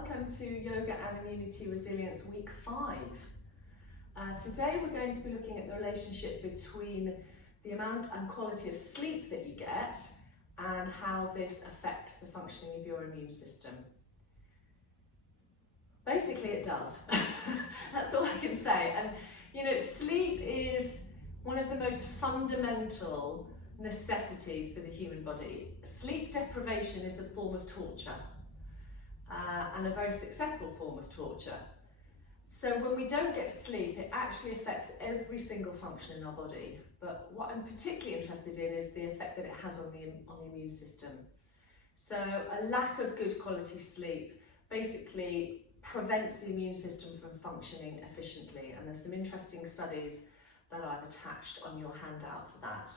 welcome to Yoga and Immunity Resilience Week 5. Today we're going to be looking at the relationship between the amount and quality of sleep that you get and how this affects the functioning of your immune system. Basically it does. That's all I can say. And you know, sleep is one of the most fundamental necessities for the human body. Sleep deprivation is a form of torture. And a very successful form of torture. So when we don't get sleep, it actually affects every single function in our body. But what I'm particularly interested in is the effect that it has on the immune system. So a lack of good quality sleep basically prevents the immune system from functioning efficiently. And there's some interesting studies that I've attached on your handout for that.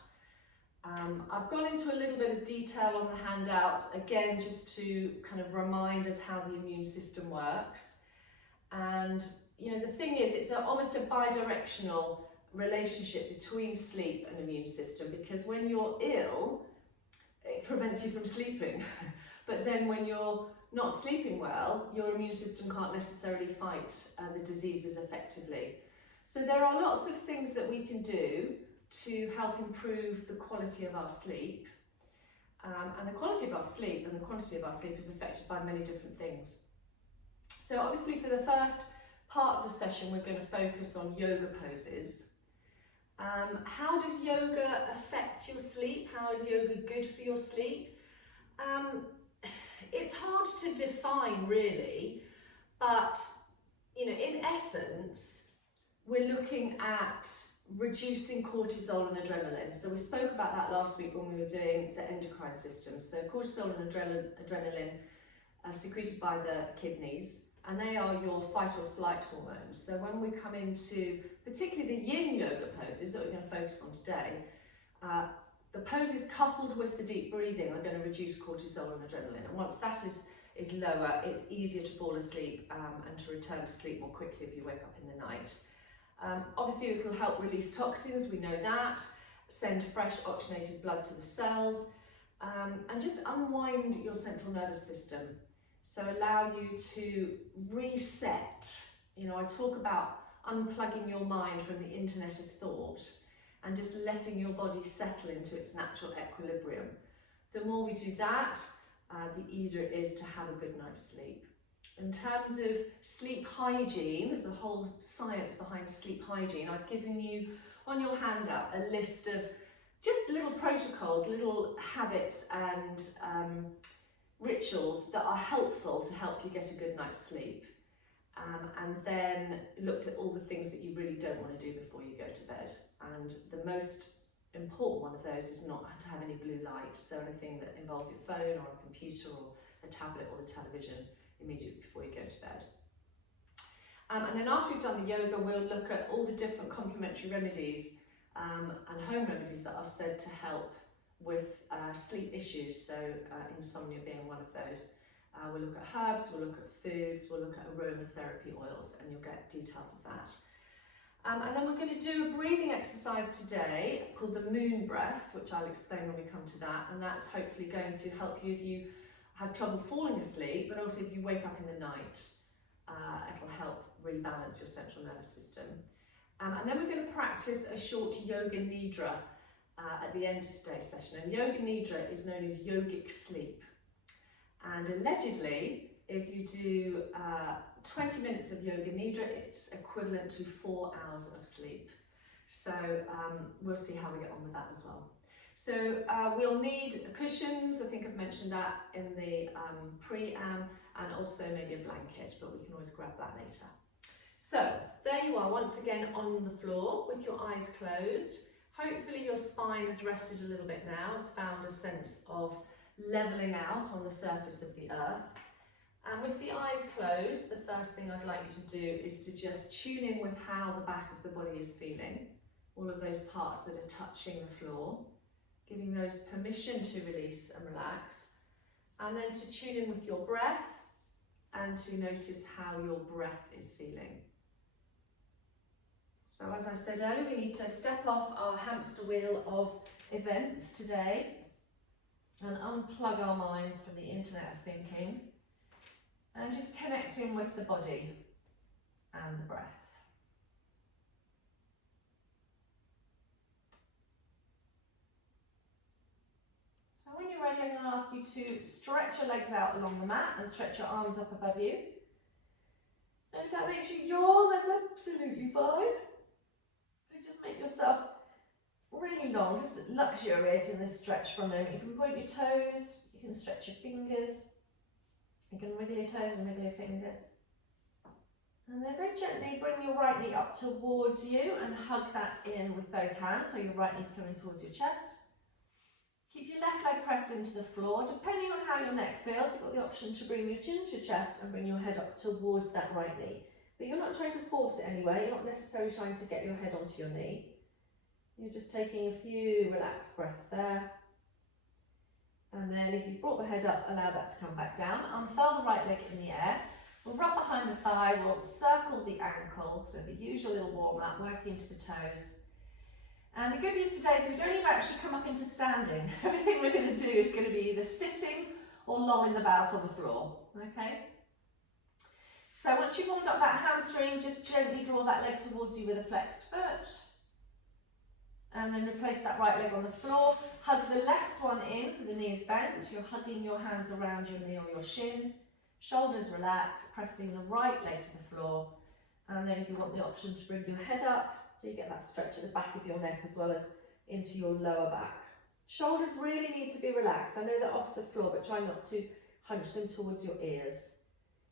I've gone into a little bit of detail on the handout, again, just to kind of remind us how the immune system works. And, you know, the thing is, it's almost a bi-directional relationship between sleep and immune system, because when you're ill, it prevents you from sleeping. But then when you're not sleeping well, your immune system can't necessarily fight the diseases effectively. So there are lots of things that we can do to help improve the quality of our sleep. And the quality of our sleep and the quantity of our sleep is affected by many different things. So obviously for the first part of the session, we're going to focus on yoga poses. How does yoga affect your sleep? How is yoga good for your sleep? It's hard to define really, but you know, in essence, we're looking at reducing cortisol and adrenaline. So we spoke about that last week when we were doing the endocrine system. So cortisol and adrenaline are secreted by the kidneys, and they are your fight or flight hormones. So when we come into particularly the yin yoga poses that we're going to focus on today, the poses coupled with the deep breathing are going to reduce cortisol and adrenaline. And once that is lower, it's easier to fall asleep and to return to sleep more quickly if you wake up in the night. Obviously it will help release toxins, we know that, send fresh oxygenated blood to the cells, and just unwind your central nervous system. So allow you to reset. You know, I talk about unplugging your mind from the internet of thought and just letting your body settle into its natural equilibrium. The more we do that, the easier it is to have a good night's sleep. In terms of sleep hygiene, there's a whole science behind sleep hygiene. I've given you on your handout a list of just little protocols, little habits and rituals that are helpful to help you get a good night's sleep. And then looked at all the things that you really don't want to do before you go to bed. And the most important one of those is not to have any blue light. So anything that involves your phone or a computer or a tablet or the television immediately before you go to bed. And then after we've done the yoga, we'll look at all the different complementary remedies and home remedies that are said to help with sleep issues, so insomnia being one of those. We'll look at herbs, we'll look at foods, we'll look at aromatherapy oils, and you'll get details of that. And then we're going to do a breathing exercise today called the moon breath, which I'll explain when we come to that, and that's hopefully going to help you if you have trouble falling asleep, but also if you wake up in the night, it'll help rebalance your central nervous system. And then we're going to practice a short yoga nidra at the end of today's session. And yoga nidra is known as yogic sleep. And allegedly, if you do 20 minutes of yoga nidra, it's equivalent to 4 hours of sleep. So we'll see how we get on with that as well. So we'll need cushions, I think I've mentioned that in the pre-am, and also maybe a blanket, but we can always grab that later. So there you are, once again on the floor with your eyes closed. Hopefully your spine has rested a little bit now, has found a sense of levelling out on the surface of the earth. And with the eyes closed, the first thing I'd like you to do is to just tune in with how the back of the body is feeling, all of those parts that are touching the floor, giving those permission to release and relax, and then to tune in with your breath and to notice how your breath is feeling. So as I said earlier, we need to step off our hamster wheel of events today and unplug our minds from the internet of thinking And just connecting with the body and the breath. So when you're ready, I'm going to ask you to stretch your legs out along the mat and stretch your arms up above you. And if that makes you yawn, that's absolutely fine. So just make yourself really long, just luxuriate in this stretch for a moment. You can point your toes, you can stretch your fingers. You can wiggle your toes and wiggle your fingers. And then very gently bring your right knee up towards you and hug that in with both hands, so your right knee's coming towards your chest. Keep your left leg pressed into the floor. Depending on how your neck feels, you've got the option to bring your chin to your chest and bring your head up towards that right knee. But you're not trying to force it anywhere, you're not necessarily trying to get your head onto your knee. You're just taking a few relaxed breaths there. And then if you've brought the head up, allow that to come back down. Unfurl the right leg in the air. We'll rub behind the thigh, we'll circle the ankle, so the usual little warm up, working into the toes. And the good news today is we don't even actually come up into standing. Everything we're going to do is going to be either sitting or lolling about on the floor, okay? So once you've warmed up that hamstring, just gently draw that leg towards you with a flexed foot. And then replace that right leg on the floor. Hug the left one in so the knee is bent. You're hugging your hands around your knee or your shin. Shoulders relaxed, pressing the right leg to the floor. And then if you want the option to bring your head up, so you get that stretch at the back of your neck as well as into your lower back. Shoulders really need to be relaxed. I know they're off the floor, but try not to hunch them towards your ears.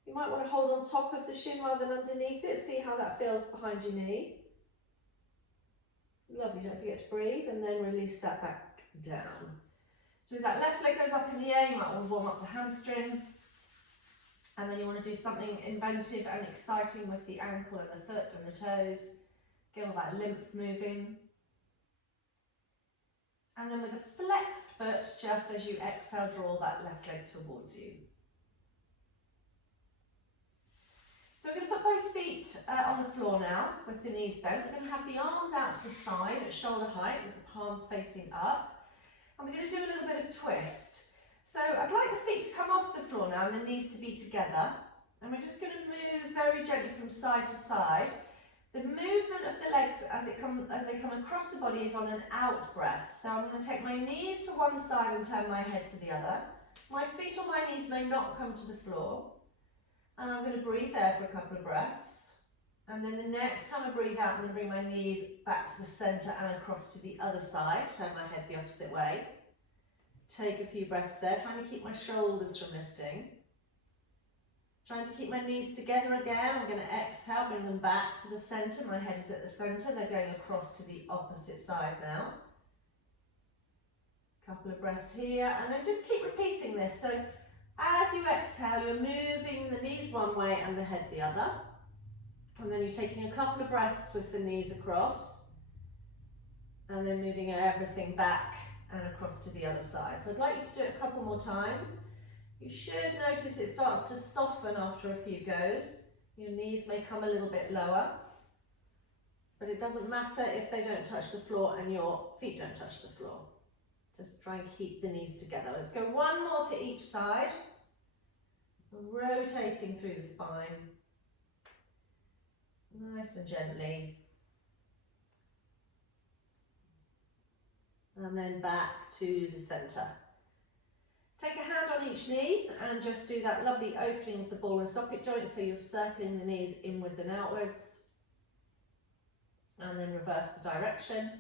You might want to hold on top of the shin rather than underneath it. See how that feels behind your knee. Lovely, don't forget to breathe and then release that back down. So if that left leg goes up in the air, you might want to warm up the hamstring. And then you want to do something inventive and exciting with the ankle and the foot and the toes. Get all that lymph moving. And then with a flexed foot, just as you exhale, draw that left leg towards you. So we're going to put both feet on the floor now with the knees bent. We're going to have the arms out to the side at shoulder height with the palms facing up. And we're going to do a little bit of twist. So I'd like the feet to come off the floor now and the knees to be together. And we're just going to move very gently from side to side. The movement of the legs as they come across the body is on an out breath. So I'm going to take my knees to one side and turn my head to the other. My feet or my knees may not come to the floor. And I'm going to breathe there for a couple of breaths. And then the next time I breathe out, I'm going to bring my knees back to the centre and across to the other side. Turn my head the opposite way. Take a few breaths there, trying to keep my shoulders from lifting. Trying to keep my knees together again. I'm going to exhale, bring them back to the centre. My head is at the centre. They're going across to the opposite side now. Couple of breaths here. And then just keep repeating this. So as you exhale, you're moving the knees one way and the head the other. And then you're taking a couple of breaths with the knees across. And then moving everything back and across to the other side. So I'd like you to do it a couple more times. You should notice it starts to soften after a few goes. Your knees may come a little bit lower. But it doesn't matter if they don't touch the floor and your feet don't touch the floor. Just try and keep the knees together. Let's go one more to each side. Rotating through the spine. Nice and gently. And then back to the centre. Take a hand on each knee and just do that lovely opening of the ball and socket joint, so you're circling the knees inwards and outwards. And then reverse the direction.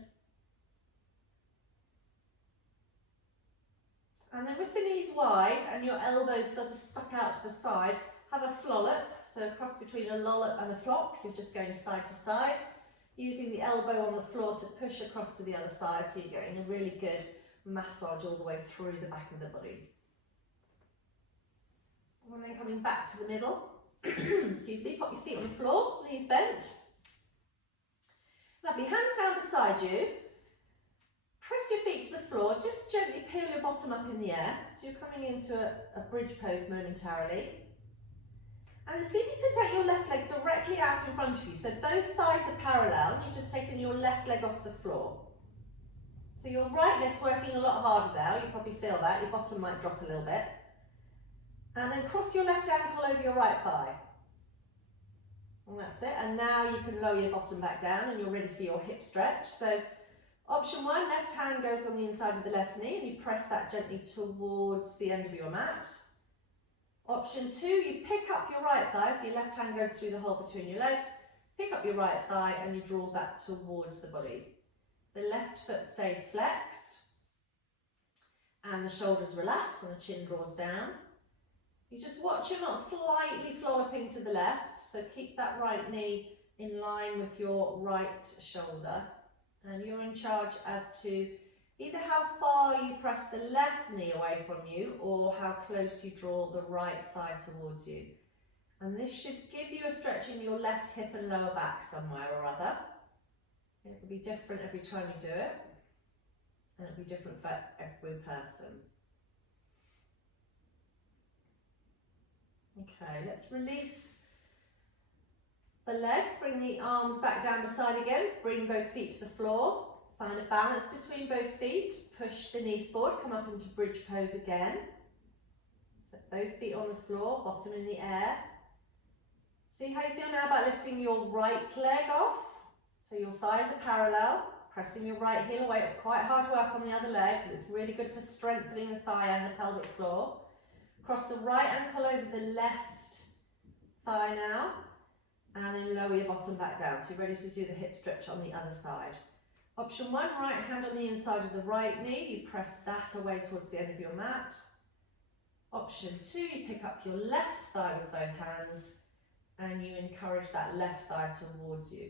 And then with the knees wide and your elbows sort of stuck out to the side, have a flollop. So cross between a lollop and a flop, you're just going side to side, using the elbow on the floor to push across to the other side, so you're getting a really good massage all the way through the back of the body. And then coming back to the middle, excuse me, pop your feet on the floor, knees bent. Lovely, hands down beside you. Press your feet to the floor, just gently peel your bottom up in the air. So you're coming into a bridge pose momentarily. And then see if you can take your left leg directly out in front of you. So both thighs are parallel, and you've just taken your left leg off the floor. So your right leg's working a lot harder now, you probably feel that, your bottom might drop a little bit. And then cross your left ankle over your right thigh. And that's it. And now you can lower your bottom back down and you're ready for your hip stretch. So option 1, left hand goes on the inside of the left knee and you press that gently towards the end of your mat. Option 2, you pick up your right thigh, so your left hand goes through the hole between your legs, pick up your right thigh and you draw that towards the body. The left foot stays flexed and the shoulders relax and the chin draws down. You just watch you're not slightly flopping to the left, so keep that right knee in line with your right shoulder. And you're in charge as to either how far you press the left knee away from you or how close you draw the right thigh towards you. And this should give you a stretch in your left hip and lower back somewhere or other. It will be different every time you do it, and it'll be different for every person. Okay, let's release the legs, bring the arms back down beside again, bring both feet to the floor, find a balance between both feet, push the knees forward, come up into bridge pose again. So both feet on the floor, bottom in the air. See how you feel now about lifting your right leg off? So your thighs are parallel, pressing your right heel away. It's quite hard work on the other leg, but it's really good for strengthening the thigh and the pelvic floor. Cross the right ankle over the left thigh now, and then lower your bottom back down. So you're ready to do the hip stretch on the other side. Option 1, right hand on the inside of the right knee. You press that away towards the end of your mat. Option 2, you pick up your left thigh with both hands, and you encourage that left thigh towards you.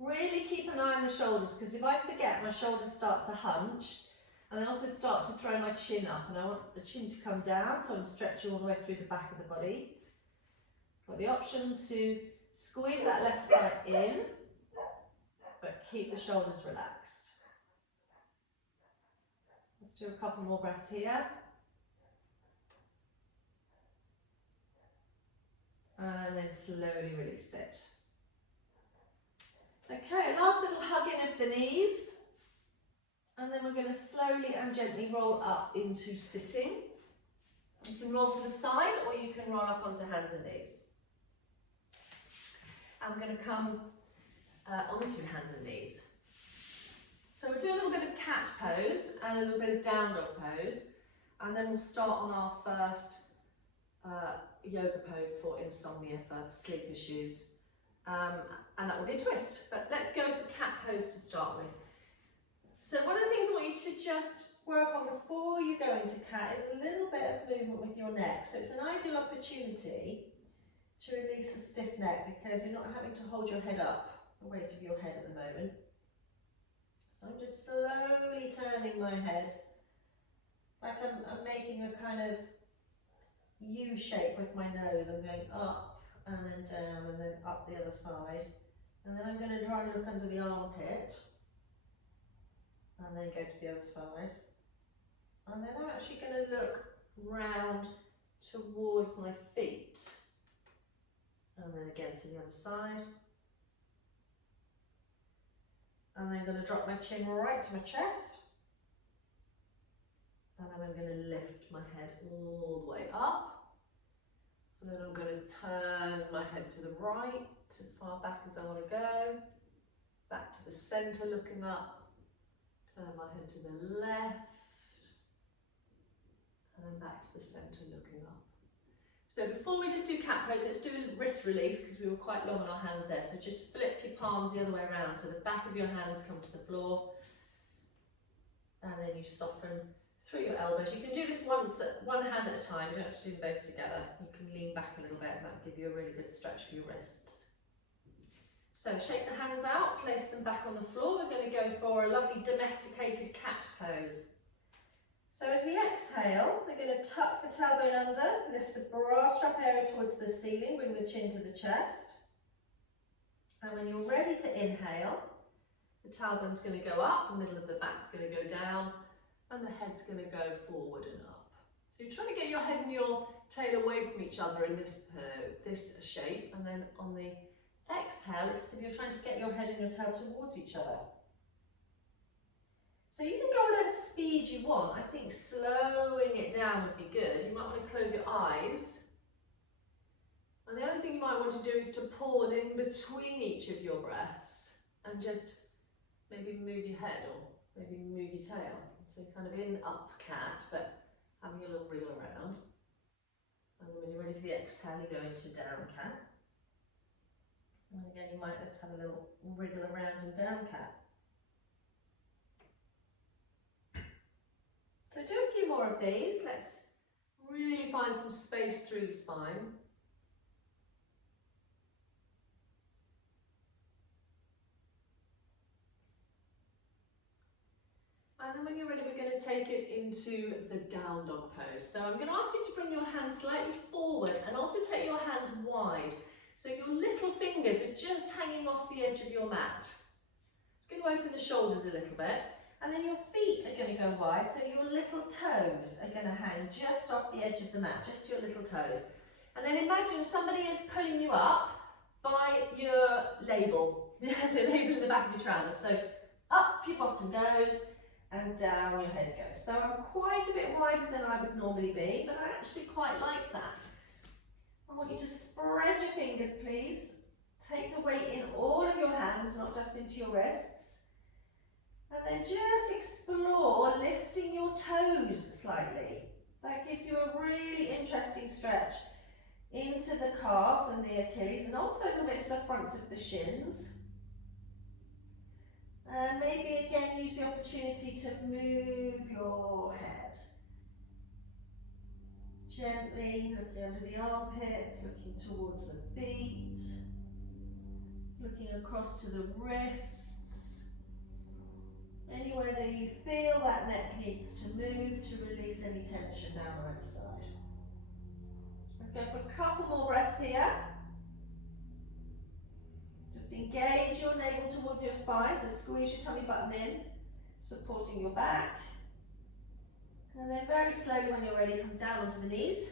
Really keep an eye on the shoulders, because if I forget, my shoulders start to hunch, and I also start to throw my chin up, and I want the chin to come down, so I'm stretching all the way through the back of the body. Got the option to squeeze that left thigh in, but keep the shoulders relaxed. Let's do a couple more breaths here. And then slowly release it. Okay, last little hug in of the knees. And then we're going to slowly and gently roll up into sitting. You can roll to the side or you can roll up onto hands and knees. And we're going to come onto hands and knees. So we'll do a little bit of cat pose and a little bit of down dog pose. And then we'll start on our first yoga pose for insomnia, for sleep issues. And that will be a twist. But let's go for cat pose to start with. So one of the things I want you to just work on before you go into cat is a little bit of movement with your neck. So it's an ideal opportunity to release a stiff neck because you're not having to hold your head up, the weight of your head at the moment. So I'm just slowly turning my head, like I'm making a kind of U shape with my nose. I'm going up and then down and then up the other side. And then I'm going to try and look under the armpit. And then go to the other side. And then I'm actually going to look round towards my feet. And then again to the other side. And then I'm going to drop my chin right to my chest. And then I'm going to lift my head all the way up. And then I'm going to turn my head to the right, as far back as I want to go. Back to the centre, looking up. Turn my head to the left, and then back to the centre, looking up. So before we just do cat pose, let's do a wrist release because we were quite long on our hands there. So just flip your palms the other way around, so the back of your hands come to the floor, and then you soften through your elbows. You can do this one hand at a time, you don't have to do them both together. You can lean back a little bit and that will give you a really good stretch for your wrists. So shake the hands out, place them back on the floor. We're going to go for a lovely domesticated cat pose. So as we exhale, we're going to tuck the tailbone under, lift the bra strap area towards the ceiling, bring the chin to the chest. And when you're ready to inhale, the tailbone's going to go up, the middle of the back's going to go down, and the head's going to go forward and up. So you're trying to get your head and your tail away from each other in this shape, and then on the exhale, it's as if you're trying to get your head and your tail towards each other. So you can go whatever speed you want. I think slowing it down would be good. You might want to close your eyes. And the other thing you might want to do is to pause in between each of your breaths and just maybe move your head or maybe move your tail. So kind of in up cat, but having a little wriggle around. And then when you're ready for the exhale, you go into down cat. And again, you might just have a little wriggle around in down cat. So do a few more of these. Let's really find some space through the spine. And then when you're ready, we're going to take it into the down dog pose. So I'm going to ask you to bring your hands slightly forward and also take your hands wide. So your little fingers are just hanging off the edge of your mat. It's going to open the shoulders a little bit. And then your feet are going to go wide, so your little toes are going to hang just off the edge of the mat, just your little toes. And then imagine somebody is pulling you up by your label, the label in the back of your trousers. So up your bottom goes and down your head goes. So I'm quite a bit wider than I would normally be, but I actually quite like that. I want you to spread your fingers, please. Take the weight in all of your hands, not just into your wrists. And then just explore lifting your toes slightly. That gives you a really interesting stretch into the calves and the Achilles, and also a little bit to the fronts of the shins. And maybe again use the opportunity to move your head. Gently looking under the armpits, looking towards the feet, looking across to the wrists. Anywhere that you feel that neck needs to move to release any tension down either side. Let's go for a couple more breaths here. Just engage your navel towards your spine, so squeeze your tummy button in, supporting your back. And then very slowly when you're ready, come down onto the knees.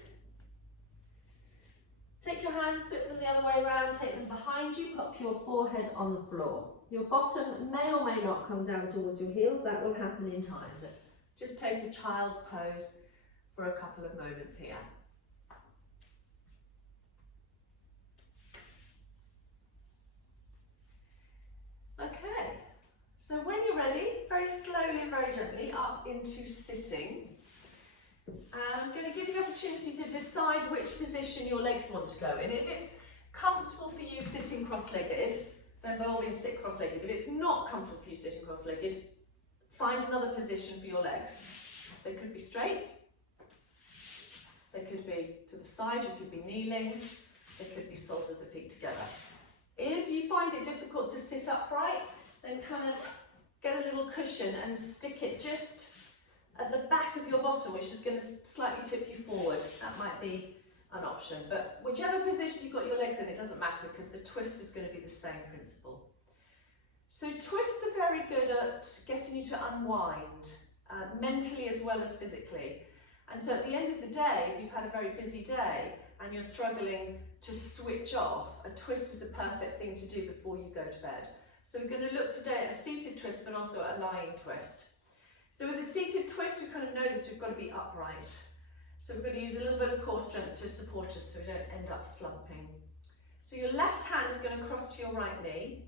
Take your hands, flip them the other way around, take them behind you, pop your forehead on the floor. Your bottom may or may not come down towards your heels, that will happen in time, but just take a child's pose for a couple of moments here. Okay, so when you're ready, very slowly and very gently up into sitting. And I'm going to give you the opportunity to decide which position your legs want to go in. If it's comfortable for you sitting cross-legged, then by all means sit cross-legged. If it's not comfortable for you sitting cross-legged, find another position for your legs. They could be straight, they could be to the side, you could be kneeling, they could be soles of the feet together. If you find it difficult to sit upright, then kind of get a little cushion and stick it just at the back of your bottom, which is going to slightly tip you forward. That might be an option, but whichever position you've got your legs in, it doesn't matter because the twist is going to be the same principle. So twists are very good at getting you to unwind, mentally as well as physically. And so at the end of the day, if you've had a very busy day and you're struggling to switch off, a twist is the perfect thing to do before you go to bed. So we're going to look today at a seated twist, but also a lying twist. So with a seated twist, we kind of know this, we've got to be upright. So we're going to use a little bit of core strength to support us so we don't end up slumping. So your left hand is going to cross to your right knee.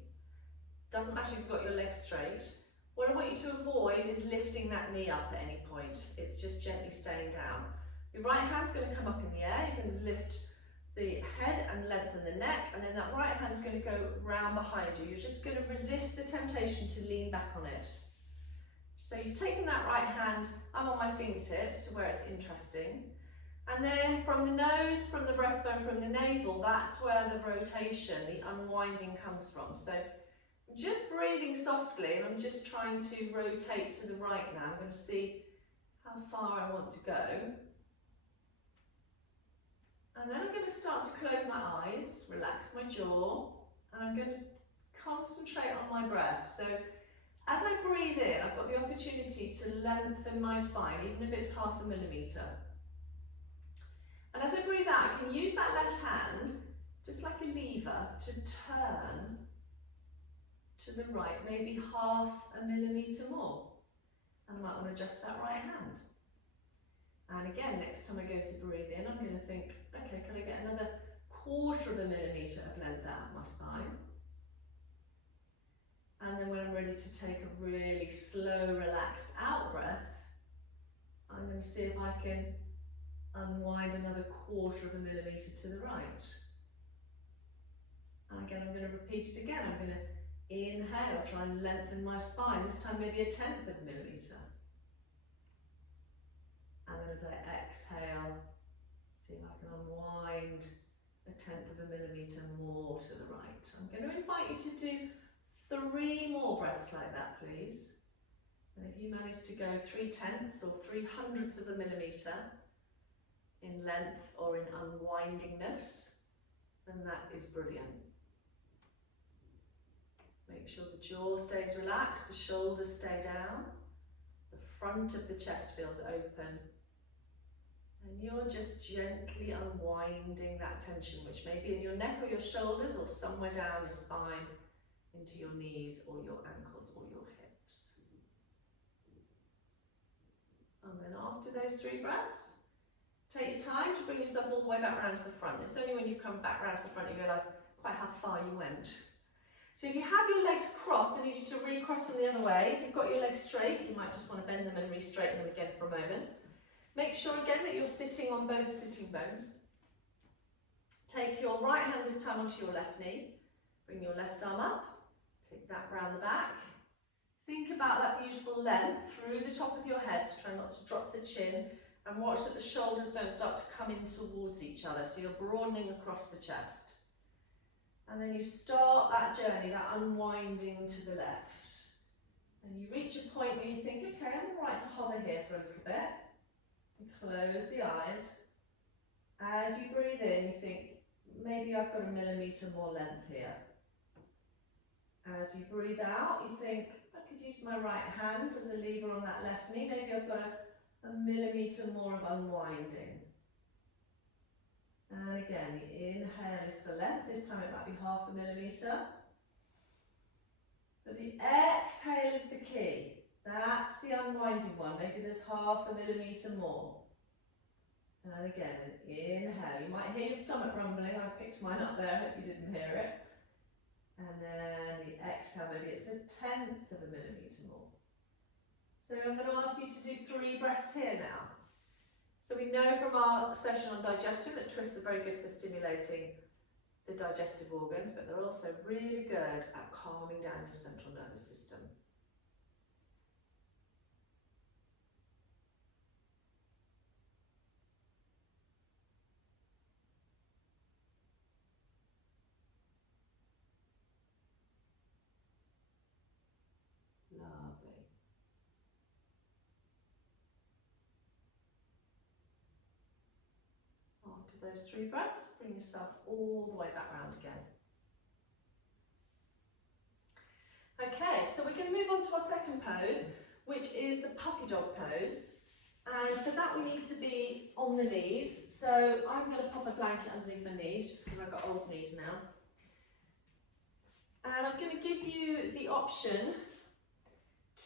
Doesn't matter if you've got your legs straight. What I want you to avoid is lifting that knee up at any point. It's just gently staying down. Your right hand's going to come up in the air. You're going to lift the head and lengthen the neck, and then that right hand's going to go round behind you. You're just going to resist the temptation to lean back on it. So you've taken that right hand, I'm on my fingertips to where it's interesting. And then from the nose, from the breastbone, from the navel, that's where the rotation, the unwinding comes from. So I'm just breathing softly and I'm just trying to rotate to the right now. I'm going to see how far I want to go. And then I'm going to start to close my eyes, relax my jaw, and I'm going to concentrate on my breath. So as I breathe in, I've got the opportunity to lengthen my spine, even if it's 0.5 millimetre. And as I breathe out, I can use that left hand, just like a lever, to turn to the right, maybe 0.5 millimetre more. And I might want to adjust that right hand. And again, next time I go to breathe in, I'm going to think, okay, can I get another 1/4 of a millimetre of length out of my spine? And then when I'm ready to take a really slow, relaxed out breath, I'm going to see if I can unwind another 1/4 of a millimetre to the right. And again, I'm going to repeat it again. I'm going to inhale, try and lengthen my spine, this time maybe 1/10 of a millimetre. And then as I exhale, see if I can unwind 1/10 of a millimetre more to the right. I'm going to invite you to do 3 more breaths like that, please. And if you manage to go 3/10 or 3/100 of a millimetre in length or in unwindingness, then that is brilliant. Make sure the jaw stays relaxed, the shoulders stay down, the front of the chest feels open, and you're just gently unwinding that tension, which may be in your neck or your shoulders or somewhere down your spine into your knees or your ankles or your hips. And then after those 3 breaths, take your time to bring yourself all the way back round to the front. It's only when you come back round to the front you realise quite how far you went. So if you have your legs crossed, I need you to recross them the other way. If you've got your legs straight, you might just want to bend them and re-straighten them again for a moment. Make sure again that you're sitting on both sitting bones. Take your right hand this time onto your left knee. Bring your left arm up. Take that round the back. Think about that beautiful length through the top of your head, so try not to drop the chin, and watch that the shoulders don't start to come in towards each other, so you're broadening across the chest. And then you start that journey, that unwinding to the left. And you reach a point where you think, okay, I'm all right to hover here for a little bit. And close the eyes. As you breathe in, you think, maybe I've got 1 millimetre more length here. As you breathe out, you think, I could use my right hand as a lever on that left knee. Maybe I've got a millimetre more of unwinding. And again, the inhale is for length. This time it might be 1/2 millimetre. But the exhale is the key. That's the unwinding one. Maybe there's 1/2 millimetre more. And again, an inhale. You might hear your stomach rumbling. I picked mine up there. I hope you didn't hear it. And then the exhale, maybe it's 1/10 of a millimetre more. So I'm going to ask you to do 3 breaths here now. So we know from our session on digestion that twists are very good for stimulating the digestive organs, but they're also really good at calming down your central nervous system. Lovely. After those 3 breaths, bring yourself all the way back round again. Okay, so we're going to move on to our second pose, which is the puppy dog pose. And for that we need to be on the knees. So I'm going to pop a blanket underneath my knees, just because I've got old knees now. And I'm going to give you the option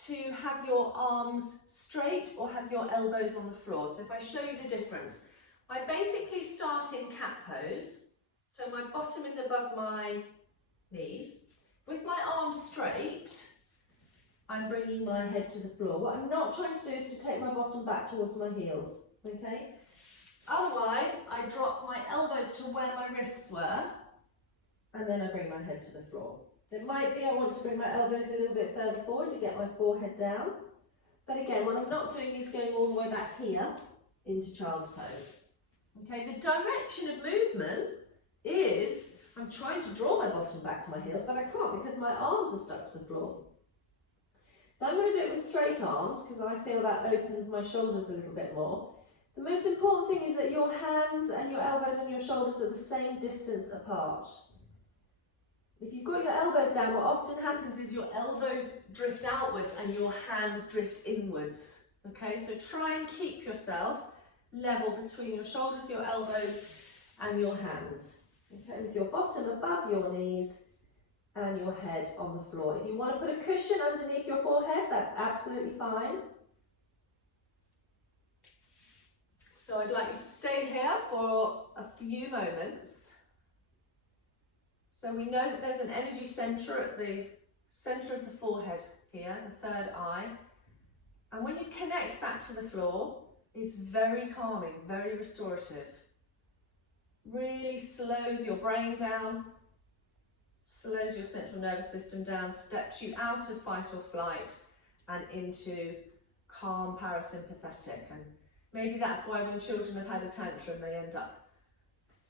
to have your arms straight or have your elbows on the floor. So if I show you the difference, I basically start in cat pose. So my bottom is above my knees. With my arms straight, I'm bringing my head to the floor. What I'm not trying to do is to take my bottom back towards my heels, okay? Otherwise, I drop my elbows to where my wrists were, and then I bring my head to the floor. It might be I want to bring my elbows a little bit further forward to get my forehead down. But again, what I'm not doing is going all the way back here into child's pose. Okay, the direction of movement is I'm trying to draw my bottom back to my heels, but I can't because my arms are stuck to the floor. So I'm going to do it with straight arms because I feel that opens my shoulders a little bit more. The most important thing is that your hands and your elbows and your shoulders are the same distance apart. If you've got your elbows down, what often happens is your elbows drift outwards and your hands drift inwards. Okay, so try and keep yourself level between your shoulders, your elbows and your hands. Okay, with your bottom above your knees and your head on the floor. If you want to put a cushion underneath your forehead, that's absolutely fine. So I'd like you to stay here for a few moments. So we know that there's an energy centre at the centre of the forehead here, the third eye. And when you connect back to the floor, it's very calming, very restorative. Really slows your brain down, slows your central nervous system down, steps you out of fight or flight and into calm parasympathetic. And maybe that's why when children have had a tantrum, they end up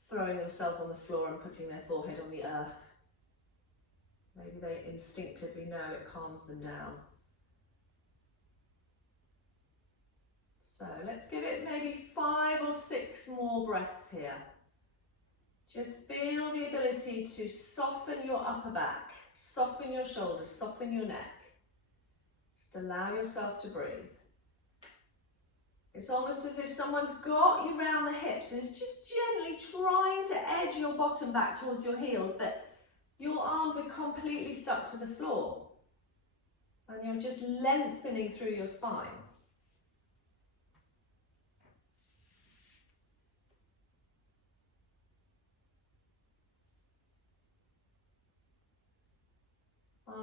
throwing themselves on the floor and putting their forehead on the earth. Maybe they instinctively know it calms them down. So let's give it maybe 5 or 6 more breaths here. Just feel the ability to soften your upper back, soften your shoulders, soften your neck. Just allow yourself to breathe. It's almost as if someone's got you round the hips and is just gently trying to edge your bottom back towards your heels, but your arms are completely stuck to the floor. And you're just lengthening through your spine.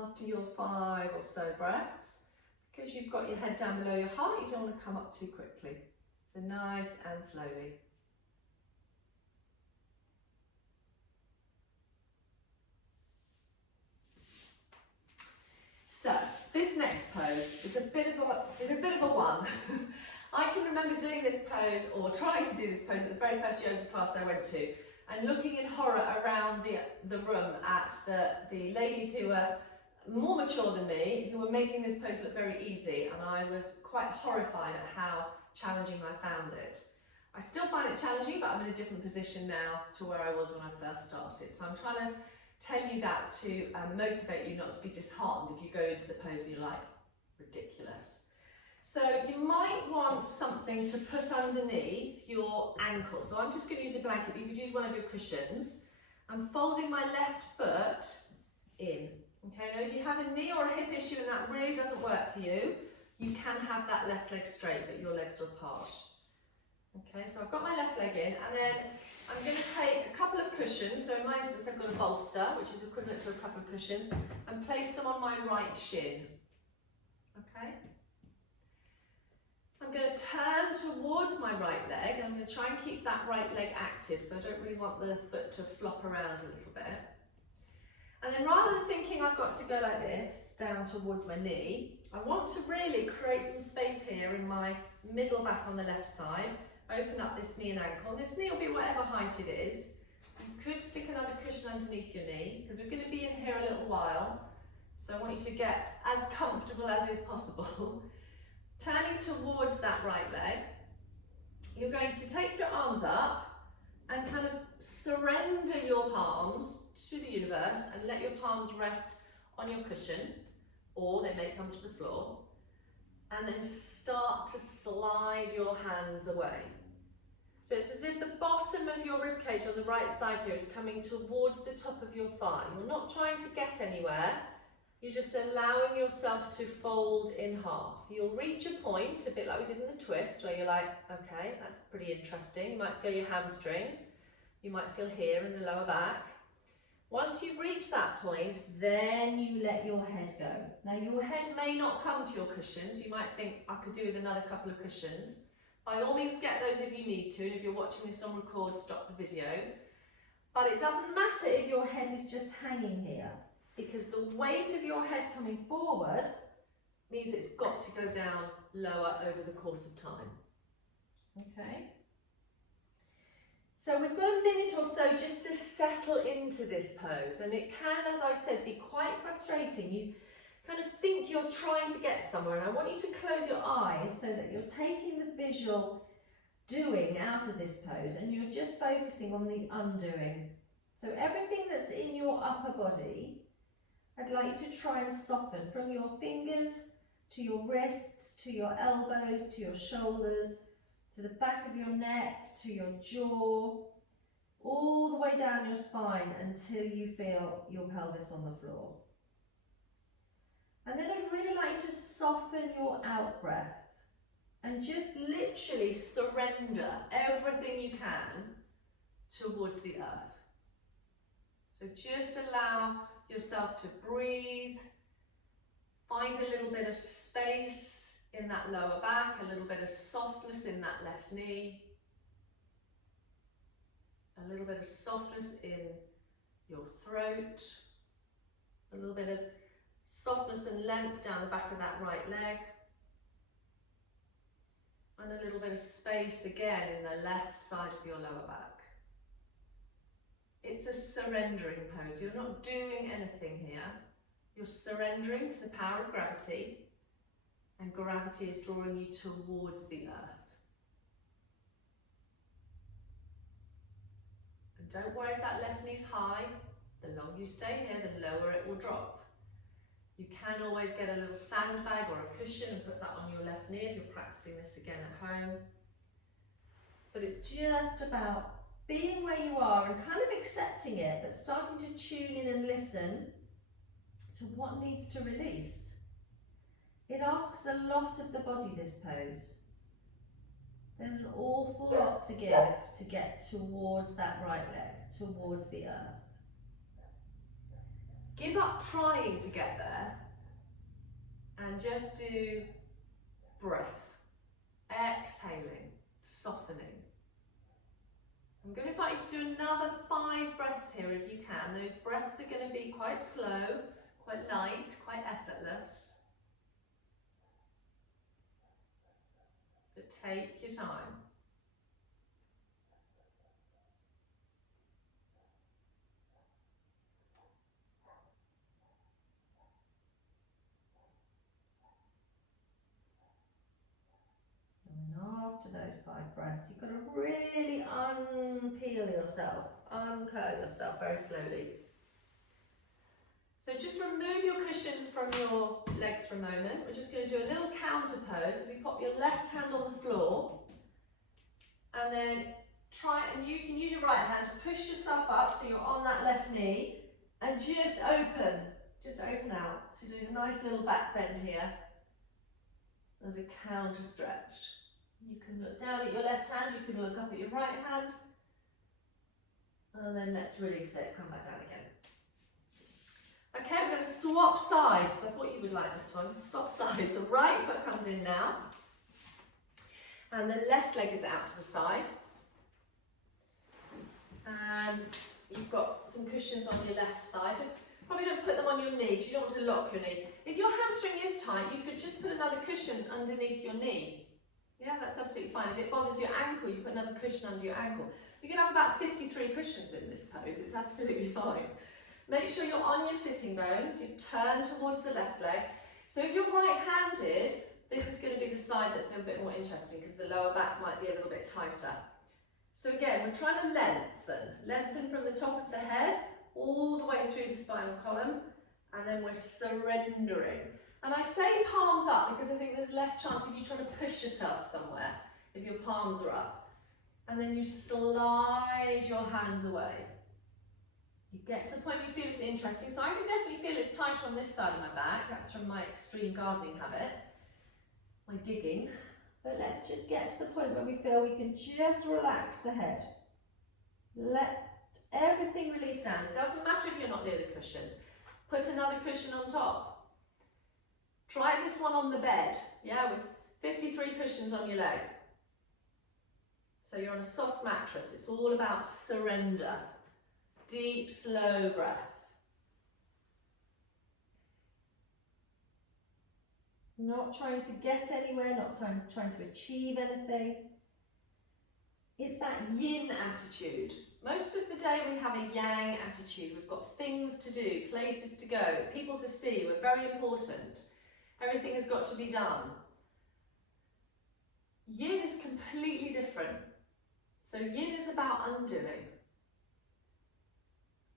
After your 5 or so breaths, because you've got your head down below your heart, you don't want to come up too quickly. So nice and slowly. So this next pose is a bit of a one. I can remember doing this pose, or trying to do this pose, at the very first yoga class I went to, and looking in horror around the room at the ladies who were more mature than me, who were making this pose look very easy, and I was quite horrified at how challenging I found it. I still find it challenging, but I'm in a different position now to where I was when I first started. So I'm trying to tell you that to motivate you not to be disheartened if you go into the pose and you're like, ridiculous. So you might want something to put underneath your ankle. So I'm just going to use a blanket, but you could use one of your cushions. I'm folding my left foot in. Okay, now if you have a knee or a hip issue and that really doesn't work for you, you can have that left leg straight, but your legs are apart. Okay, so I've got my left leg in, and then I'm going to take a couple of cushions. So in my instance, I've got a bolster, which is equivalent to a couple of cushions, and place them on my right shin. Okay. I'm going to turn towards my right leg, and I'm going to try and keep that right leg active, so I don't really want the foot to flop around a little bit. And then rather than thinking I've got to go like this, down towards my knee, I want to really create some space here in my middle back on the left side. Open up this knee and ankle. This knee will be whatever height it is. You could stick another cushion underneath your knee, because we're going to be in here a little while. So I want you to get as comfortable as is possible. Turning towards that right leg, you're going to take your arms up and kind of surrender your palms to the universe and let your palms rest on your cushion, or they may come to the floor, and then start to slide your hands away. So it's as if the bottom of your ribcage on the right side here is coming towards the top of your thigh. You're not trying to get anywhere, you're just allowing yourself to fold in half. You'll reach a point, a bit like we did in the twist, where you're like, okay, that's pretty interesting. You might feel your hamstring, you might feel here in the lower back. Once you've reached that point, then you let your head go. Now your head may not come to your cushions. You might think, I could do with another couple of cushions. By all means get those if you need to, and if you're watching this on record, stop the video. But it doesn't matter if your head is just hanging here, because the weight of your head coming forward means it's got to go down lower over the course of time. Okay? So we've got a minute or so just to settle into this pose, and it can, as I said, be quite frustrating. You kind of think you're trying to get somewhere, and I want you to close your eyes so that you're taking the visual doing out of this pose and you're just focusing on the undoing. So everything that's in your upper body, I'd like you to try and soften from your fingers to your wrists, to your elbows, to your shoulders, to the back of your neck, to your jaw, all the way down your spine until you feel your pelvis on the floor. And then I'd really like to soften your out breath. and just literally surrender everything you can towards the earth. So just allow yourself to breathe, find a little bit of space in that lower back, a little bit of softness in that left knee, a little bit of softness in your throat, a little bit of softness and length down the back of that right leg, and a little bit of space again in the left side of your lower back. It's a surrendering pose. You're not doing anything here. You're surrendering to the power of gravity, and gravity is drawing you towards the earth. And don't worry if that left knee's high. The longer you stay here, the lower it will drop. You can always get a little sandbag or a cushion and put that on your left knee if you're practicing this again at home. But it's just about being where you are and kind of accepting it, but starting to tune in and listen to what needs to release. It asks a lot of the body, this pose. There's an awful lot to give to get towards that right leg, towards the earth. Give up trying to get there and just do breath, exhaling, softening. I'm going to invite you to do another 5 breaths here if you can. Those breaths are going to be quite slow, quite light, quite effortless. But take your time. After those 5 breaths, you've got to really unpeel yourself, uncurl yourself very slowly. So just remove your cushions from your legs for a moment. We're just going to do a little counter pose. So you pop your left hand on the floor, and then and you can use your right hand to push yourself up so you're on that left knee, and just open out. So you're doing a nice little back bend here. There's a counter stretch. You can look down at your left hand, you can look up at your right hand, and then let's release it, come back down again. Okay, we're going to swap sides. I thought you would like this one. Swap sides. The right foot comes in now, and the left leg is out to the side. And you've got some cushions on your left thigh. Just probably don't put them on your knee, because you don't want to lock your knee. If your hamstring is tight, you could just put another cushion underneath your knee. Yeah, that's absolutely fine. If it bothers your ankle, you put another cushion under your ankle. You can have about 53 cushions in this pose. It's absolutely fine. Make sure you're on your sitting bones. You turn towards the left leg. So if you're right-handed, this is going to be the side that's a little bit more interesting because the lower back might be a little bit tighter. So again, we're trying to lengthen from the top of the head all the way through the spinal column, and then we're surrendering. And I say palms up because I think there's less chance if you try to push yourself somewhere if your palms are up. And then you slide your hands away. You get to the point where you feel it's interesting. So I can definitely feel it's tighter on this side of my back. That's from my extreme gardening habit, my digging. But let's just get to the point where we feel we can just relax the head. Let everything release down. It doesn't matter if you're not near the cushions. Put another cushion on top. Try this one on the bed, yeah, with 53 cushions on your leg. So you're on a soft mattress. It's all about surrender. Deep, slow breath. Not trying to get anywhere, not trying to achieve anything. It's that yin attitude. Most of the day we have a yang attitude. We've got things to do, places to go, people to see. We're very important. Everything has got to be done. Yin is completely different. So yin is about undoing.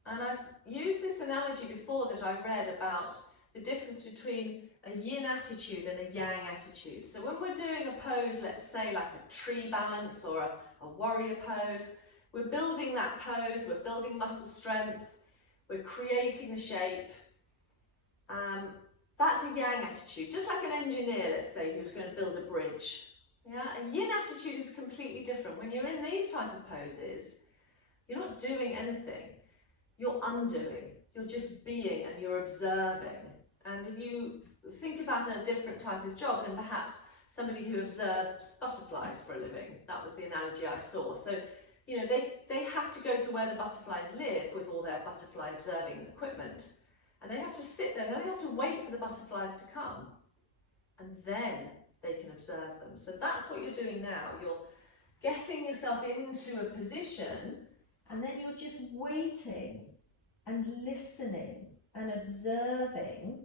And I've used this analogy before that I've read about the difference between a yin attitude and a yang attitude. So when we're doing a pose, let's say like a tree balance or a warrior pose, we're building that pose, we're building muscle strength, we're creating the shape. That's a yang attitude, just like an engineer, let's say, who's going to build a bridge. Yeah, a yin attitude is completely different. When you're in these type of poses, you're not doing anything. You're undoing. You're just being and you're observing. And if you think about a different type of job, then perhaps somebody who observes butterflies for a living. That was the analogy I saw. So, you know, they have to go to where the butterflies live with all their butterfly observing equipment. And they have to sit there and they have to wait for the butterflies to come. And then they can observe them. So that's what you're doing now. You're getting yourself into a position and then you're just waiting and listening and observing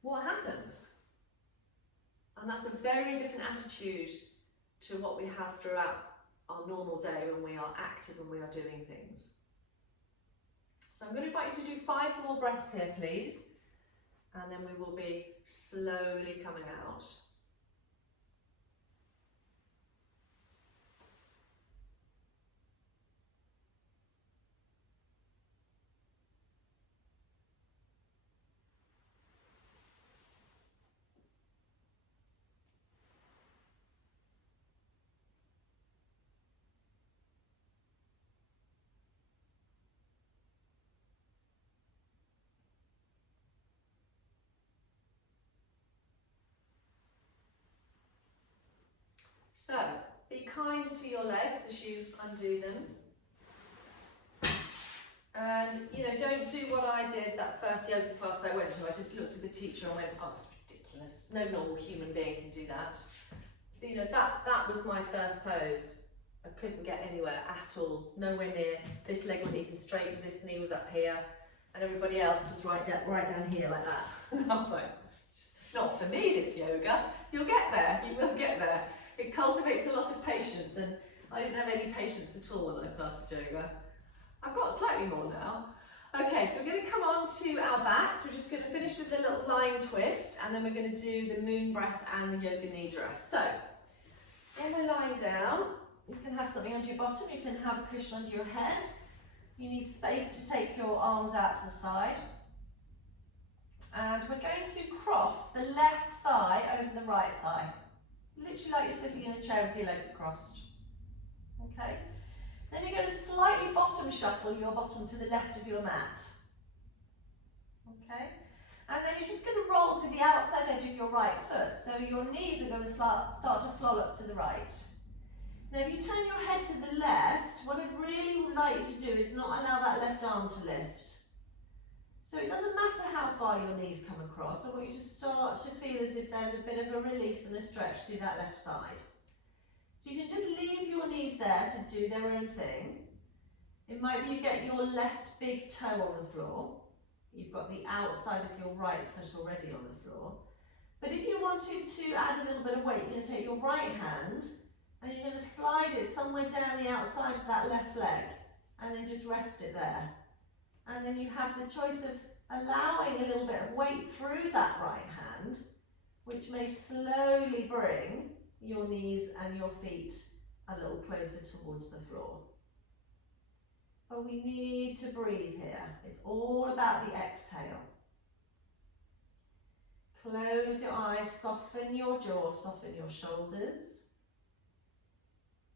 what happens. And that's a very different attitude to what we have throughout our normal day when we are active and we are doing things. So I'm going to invite you to do 5 more breaths here, please. And then we will be slowly coming out. So, be kind to your legs as you undo them. And, you know, don't do what I did that first yoga class I went to. I just looked at the teacher and went, oh, that's ridiculous. No normal human being can do that. You know, that was my first pose. I couldn't get anywhere at all, nowhere near. This leg wasn't even straight, this knee was up here, and everybody else was right down here like that. And I was like, it's just not for me, this yoga. You'll get there, you will get there. It cultivates a lot of patience, and I didn't have any patience at all when I started yoga. I've got slightly more now. Okay, so we're going to come on to our backs. We're just going to finish with the little lying twist, and then we're going to do the moon breath and the yoga nidra. So, when we're lying down, you can have something under your bottom, you can have a cushion under your head. You need space to take your arms out to the side. And we're going to cross the left thigh over the right thigh. Literally like you're sitting in a chair with your legs crossed. Okay? Then you're going to slightly bottom shuffle your bottom to the left of your mat. Okay? And then you're just going to roll to the outside edge of your right foot. So your knees are going to start to floll up to the right. Now if you turn your head to the left, what I'd really would like you to do is not allow that left arm to lift. So it doesn't matter how far your knees come across, I want you to start to feel as if there's a bit of a release and a stretch through that left side. So you can just leave your knees there to do their own thing. It might be you get your left big toe on the floor. You've got the outside of your right foot already on the floor. But if you wanted to add a little bit of weight, you're going to take your right hand and you're going to slide it somewhere down the outside of that left leg and then just rest it there. And then you have the choice of allowing a little bit of weight through that right hand, which may slowly bring your knees and your feet a little closer towards the floor. But we need to breathe here. It's all about the exhale. Close your eyes, soften your jaw, soften your shoulders.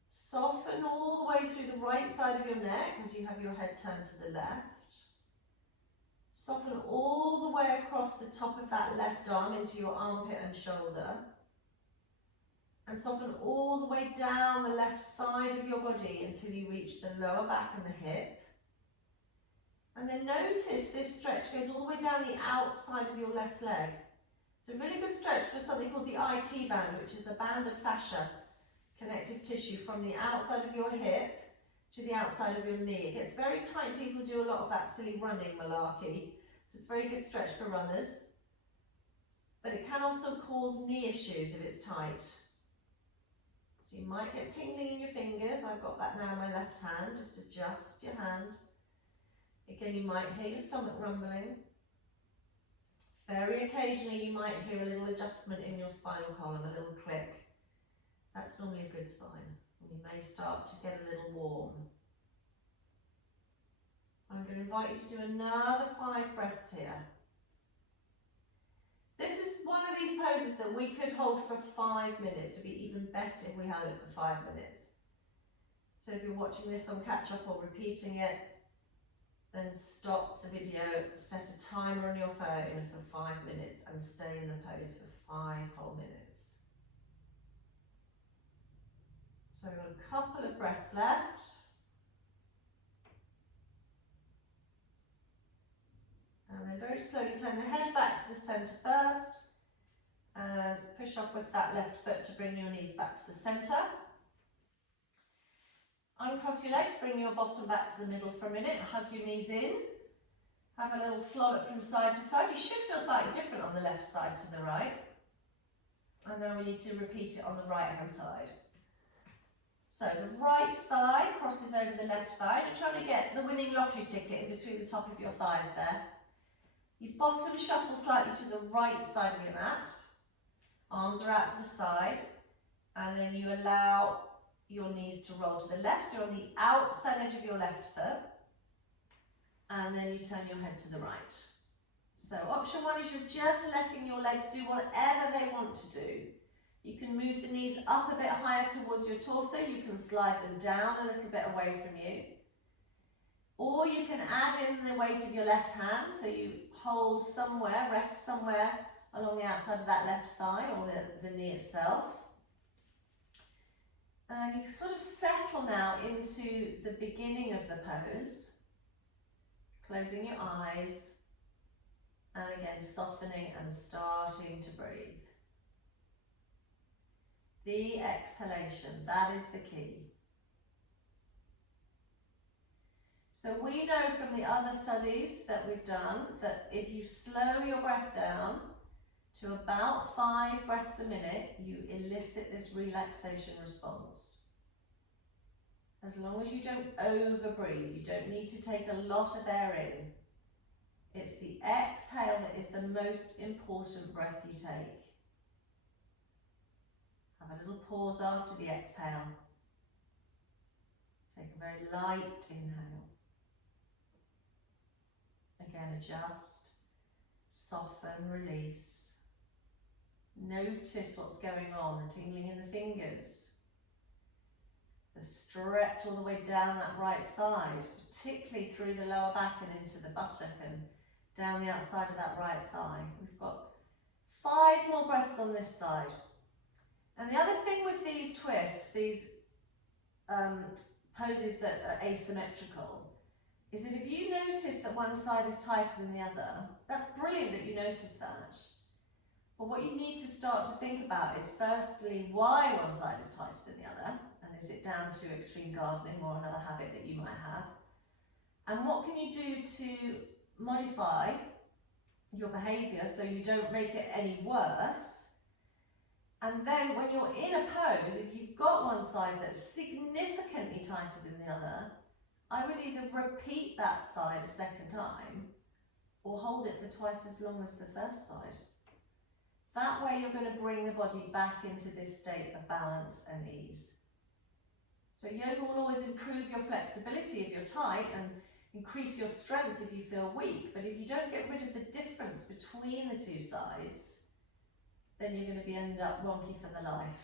Soften all the way through the right side of your neck as you have your head turned to the left. Soften all the way across the top of that left arm into your armpit and shoulder. And soften all the way down the left side of your body until you reach the lower back and the hip. And then notice this stretch goes all the way down the outside of your left leg. It's a really good stretch for something called the IT band, which is a band of fascia, connective tissue from the outside of your hip to the outside of your knee. It gets very tight. People do a lot of that silly running malarkey. So it's a very good stretch for runners. But it can also cause knee issues if it's tight. So you might get tingling in your fingers. I've got that now in my left hand. Just adjust your hand. Again, you might hear your stomach rumbling. Very occasionally you might hear a little adjustment in your spinal column, a little click. That's normally a good sign. You may start to get a little warm. I'm going to invite you to do another 5 breaths here. This is one of these poses that we could hold for 5 minutes. It would be even better if we held it for 5 minutes. So if you're watching this on catch up or repeating it, then stop the video, set a timer on your phone for 5 minutes and stay in the pose for 5 whole minutes. So we've got a couple of breaths left. And then very slowly turn the head back to the centre first and push up with that left foot to bring your knees back to the centre. Uncross your legs, bring your bottom back to the middle for a minute, hug your knees in. Have a little flourish from side to side. You should feel slightly different on the left side to the right. And then we need to repeat it on the right hand side. So the right thigh crosses over the left thigh. You're trying to get the winning lottery ticket in between the top of your thighs there. You bottom shuffle slightly to the right side of your mat. Arms are out to the side. And then you allow your knees to roll to the left, so you're on the outside edge of your left foot, and then you turn your head to the right. So option one is you're just letting your legs do whatever they want to do. You can move the knees up a bit higher towards your torso, you can slide them down a little bit away from you, or you can add in the weight of your left hand, so you hold somewhere, rest somewhere along the outside of that left thigh or the knee itself. And you can sort of settle now into the beginning of the pose, closing your eyes, and again softening and starting to breathe. The exhalation, that is the key. So we know from the other studies that we've done that if you slow your breath down to about 5 breaths a minute, you elicit this relaxation response. As long as you don't over-breathe, you don't need to take a lot of air in. It's the exhale that is the most important breath you take. Have a little pause after the exhale. Take a very light inhale. Again, adjust, soften, release. Notice what's going on, the tingling in the fingers, the stretch all the way down that right side, particularly through the lower back and into the buttock and down the outside of that right thigh. We've got 5 more breaths on this side. And the other thing with these twists, these poses that are asymmetrical, is that if you notice that one side is tighter than the other, that's brilliant that you notice that. But what you need to start to think about is firstly why one side is tighter than the other, and is it down to extreme gardening or another habit that you might have, and what can you do to modify your behaviour so you don't make it any worse. And then when you're in a pose, if you've got one side that's significantly tighter than the other, I would either repeat that side a second time or hold it for twice as long as the first side. That way you're going to bring the body back into this state of balance and ease. So yoga will always improve your flexibility if you're tight and increase your strength if you feel weak, but if you don't get rid of the difference between the two sides, then you're going to end up wonky for the life.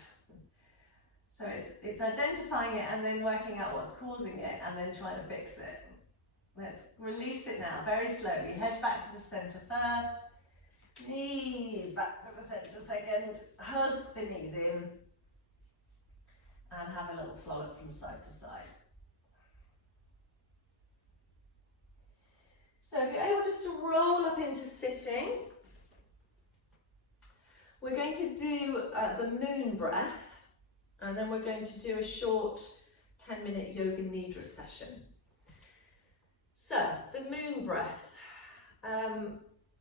So it's identifying it and then working out what's causing it and then trying to fix it. Let's release it now, very slowly. Head back to the centre first. Knees back to the centre second. Hug the knees in. And have a little frolic from side to side. So if you're able just to roll up into sitting, we're going to do the moon breath, and then we're going to do a short 10-minute yoga nidra session. So, the moon breath,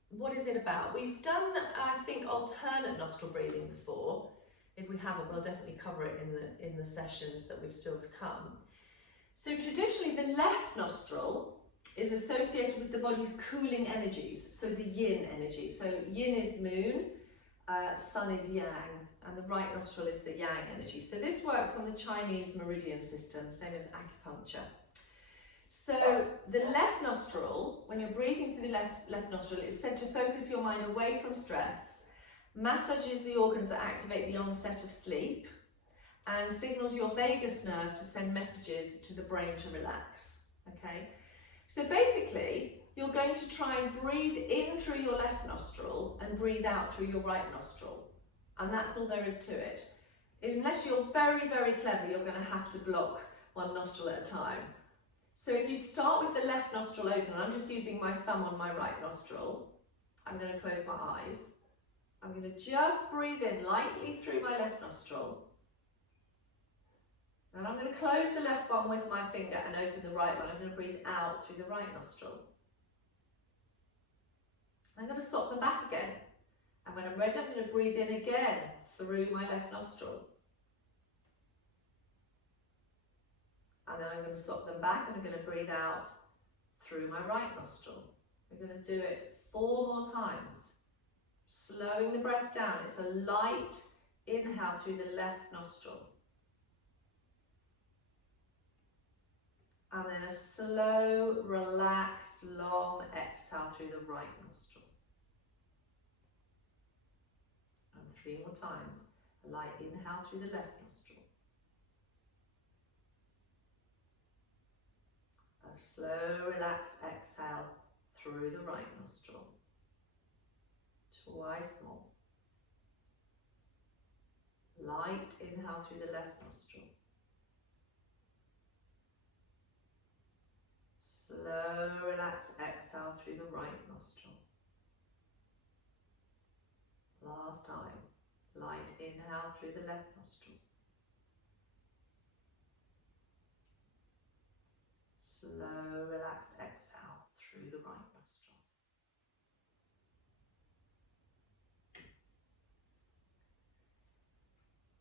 what is it about? We've done, I think, alternate nostril breathing before. If we haven't, we'll definitely cover it in the sessions that we've still to come. So traditionally, the left nostril is associated with the body's cooling energies, so the yin energy. So yin is moon, sun is yang, and the right nostril is the yang energy. So this works on the Chinese meridian system, same as acupuncture. So the left nostril, when you're breathing through the left nostril, is said to focus your mind away from stress massages the organs that activate the onset of sleep, and signals your vagus nerve to send messages to the brain to relax, okay? So basically, you're going to try and breathe in through your left nostril and breathe out through your right nostril. And that's all there is to it. Unless you're very, very clever, you're going to have to block one nostril at a time. So if you start with the left nostril open, I'm just using my thumb on my right nostril. I'm going to close my eyes. I'm going to just breathe in lightly through my left nostril. And I'm going to close the left one with my finger and open the right one. I'm going to breathe out through the right nostril. I'm going to stop them back again. And when I'm ready, I'm going to breathe in again through my left nostril. And then I'm going to stop them back and I'm going to breathe out through my right nostril. We're going to do it 4 more times. Slowing the breath down. It's a light inhale through the left nostril. And then a slow, relaxed, long exhale through the right nostril. And 3 more times. A light inhale through the left nostril. A slow, relaxed exhale through the right nostril. 2 more. Light inhale through the left nostril. Slow, relaxed exhale through the right nostril. Last time. Light inhale through the left nostril. Slow, relaxed exhale through the right nostril.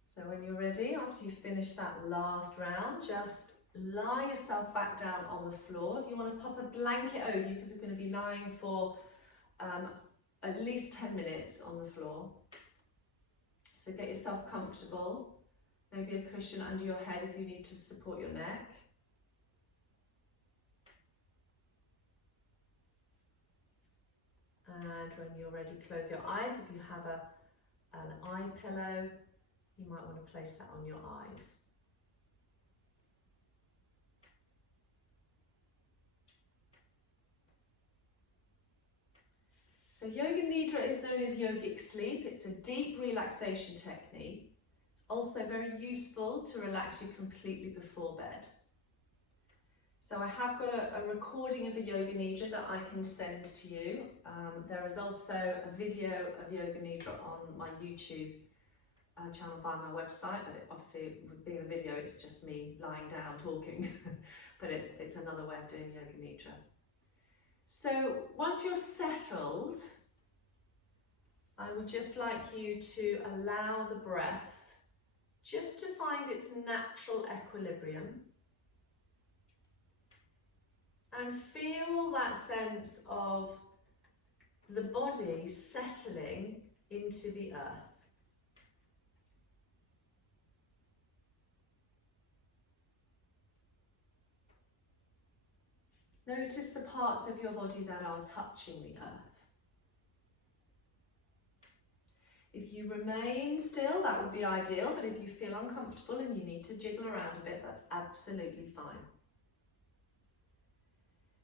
So when you're ready, after you finish that last round, just lie yourself back down on the floor. If you want to pop a blanket over you, because you're going to be lying for at least 10 minutes on the floor. So get yourself comfortable. Maybe a cushion under your head if you need to support your neck. And when you're ready, close your eyes. If you have an eye pillow, you might want to place that on your eyes. So Yoga Nidra is known as yogic sleep. It's a deep relaxation technique. It's also very useful to relax you completely before bed. So I have got a recording of a Yoga Nidra that I can send to you. There is also a video of Yoga Nidra on my YouTube channel via my website, but obviously with being a video, it's just me lying down talking, but it's another way of doing Yoga Nidra. So once you're settled, I would just like you to allow the breath just to find its natural equilibrium and feel that sense of the body settling into the earth. Notice the parts of your body that are touching the earth. If you remain still, that would be ideal, but if you feel uncomfortable and you need to jiggle around a bit, that's absolutely fine.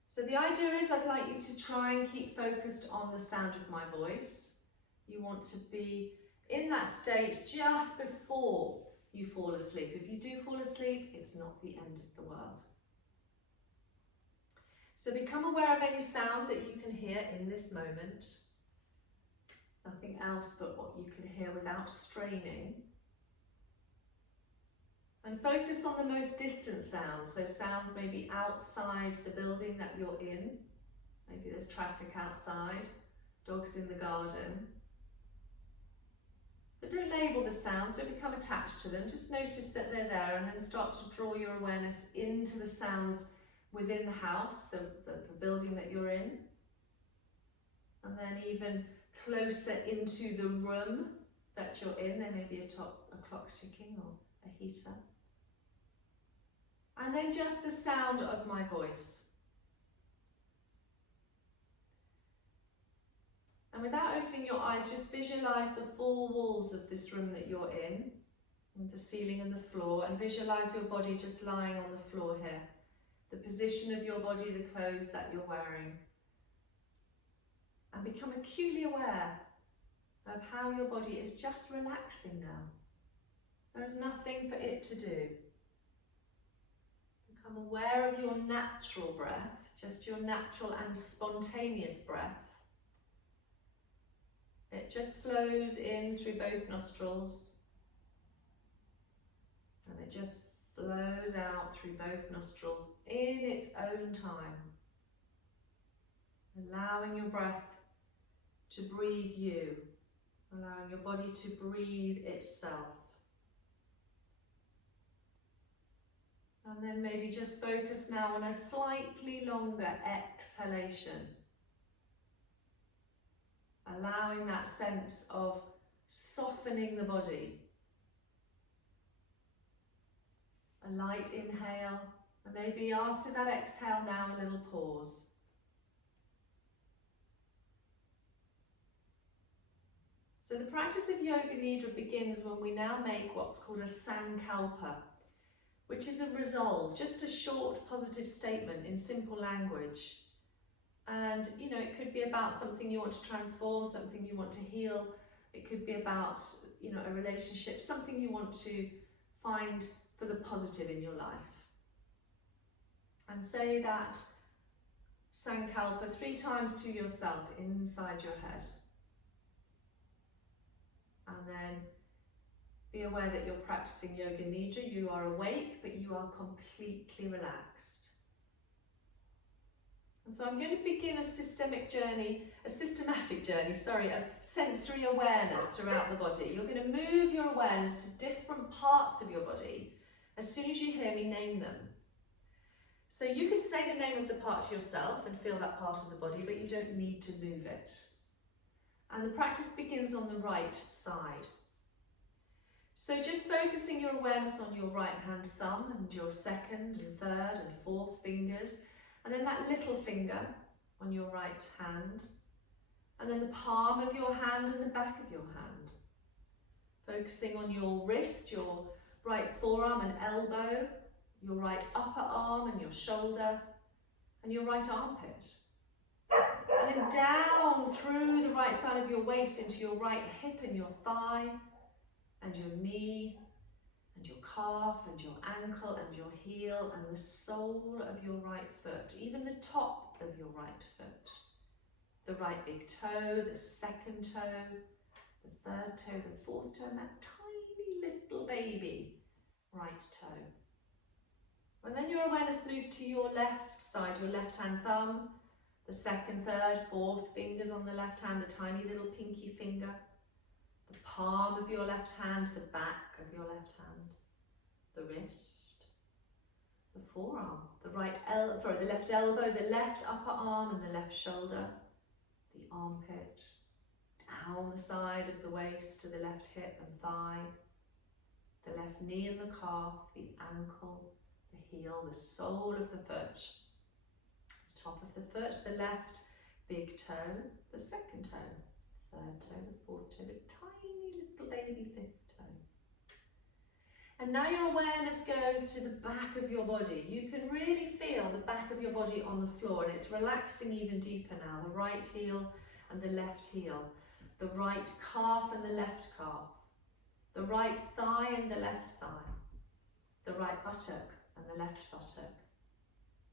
So the idea is I'd like you to try and keep focused on the sound of my voice. You want to be in that state just before you fall asleep. If you do fall asleep, it's not the end of the world. So become aware of any sounds that you can hear in this moment. Nothing else but what you can hear without straining. And focus on the most distant sounds. So sounds maybe outside the building that you're in. Maybe there's traffic outside, dogs in the garden. But don't label the sounds, don't become attached to them. Just notice that they're there and then start to draw your awareness into the sounds within the house, the building that you're in. And then even closer into the room that you're in. There may be a clock ticking or a heater. And then just the sound of my voice. And without opening your eyes, just visualize the four walls of this room that you're in, and the ceiling and the floor, and visualize your body just lying on the floor here. The position of your body, the clothes that you're wearing. And become acutely aware of how your body is just relaxing now. There is nothing for it to do. Become aware of your natural breath, just your natural and spontaneous breath. It just flows in through both nostrils, and it just flows out through both nostrils in its own time. Allowing your breath to breathe you, allowing your body to breathe itself. And then maybe just focus now on a slightly longer exhalation. Allowing that sense of softening the body. A light inhale, and maybe after that exhale now a little pause. So the practice of Yoga Nidra begins when we now make what's called a Sankalpa, which is a resolve, just a short positive statement in simple language. And, you know, it could be about something you want to transform, something you want to heal. It could be about, you know, a relationship, something you want to find for the positive in your life. And say that Sankalpa 3 times to yourself inside your head. And then be aware that you're practicing Yoga Nidra. You are awake, but you are completely relaxed. And so I'm going to begin a systematic journey, of sensory awareness throughout the body. You're going to move your awareness to different parts of your body. As soon as you hear me, name them. So you could say the name of the part to yourself and feel that part of the body, but you don't need to move it. And the practice begins on the right side. So just focusing your awareness on your right hand thumb and your second and third and fourth fingers, and then that little finger on your right hand, and then the palm of your hand and the back of your hand. Focusing on your wrist, your right forearm and elbow, your right upper arm and your shoulder, and your right armpit. And then down through the right side of your waist into your right hip and your thigh, and your knee, and your calf, and your ankle, and your heel, and the sole of your right foot, even the top of your right foot. The right big toe, the second toe, the third toe, the fourth toe, and that tiny little baby right toe. And then your awareness moves to your left side, your left hand thumb, the second, third, fourth fingers on the left hand, the tiny little pinky finger, the palm of your left hand, the back of your left hand, the wrist, the forearm, the left elbow, the left upper arm and the left shoulder, the armpit, down the side of the waist to the left hip and thigh, the left knee and the calf, the ankle, the heel, the sole of the foot, the top of the foot, the left big toe, the second toe, third toe, the fourth toe, the tiny little baby fifth toe. And now your awareness goes to the back of your body. You can really feel the back of your body on the floor, and it's relaxing even deeper now. The right heel and the left heel, the right calf and the left calf, the right thigh and the left thigh, the right buttock and the left buttock,